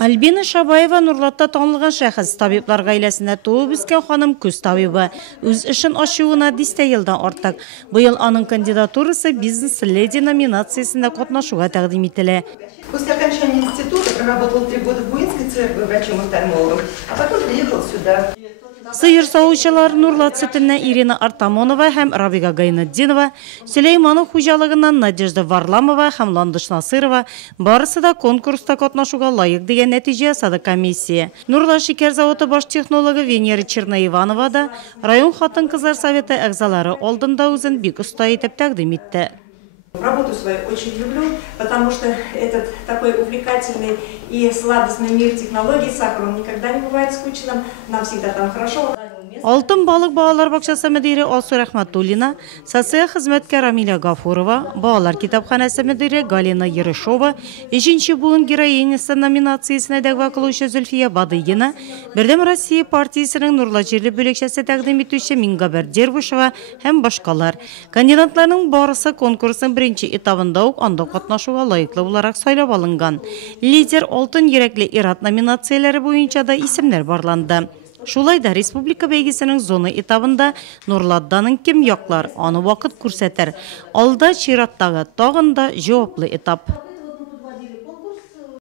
Альбина Шабаева Нурлатта танылган шәхес, табиблар гаиләсендә туып үскән ханым күз табибы. Үз эшен ачуына 10 елдан артык. Быел аның кандидатурасы бизнес-леди номинациясендә катнашуга тәкъдим ителә. После окончания института проработал 3 года в Буинской церкви врачом-офтальмологом, а потом приехал сюда. Сыйыр сауучылар Нурлат сөтеннән Ирина Артамонова һәм Рабига Гайнетдинова, Сөләйманов хуҗалыгыннан Надежда Варламова һәм Ландыш Насырова барысы да конкурста катнашуга лайык дигән нәтиҗә ясады комиссия. Нурлат шикәр заводы баш технологы Венера Черноиванова да район хатын-кызлар советы әгъзалары алдында үзен бик оста итеп тәкъдим итте. Работу свою очень люблю, потому что этот такой увлекательный и сладостный мир технологий сахара, он никогда не бывает скучным, нам всегда там хорошо. Алтын балык балалар бакчасы мөдире Алсу Рәхмәтуллина, социаль хезмәткәр Рамиля Гафурова, балалар китапханәсе мөдире Галина Ерышова, 3нче буын героинясы номинациясенә дәгъва кылучы Зөлфия Бадыйгина, Бердәм Россия партиясенең Нурлат җирле бүлекчәсе тәкъдим итүче Мингабер Дербушева һәм башкалар. Кандидатларның барысы конкурсның беренче этабында ук анда катнашуга лаеклы буларак сайлап алынган. Лидер алтын йөрәкле ир-ат номинацияләре буенча да исемнәр барланды. Шулай да республика бәйгесенең зона этабында Нурлатданың кем яклар, аны вакыт күрсәтер. Алда чираттагы тагын да җаваплы этап.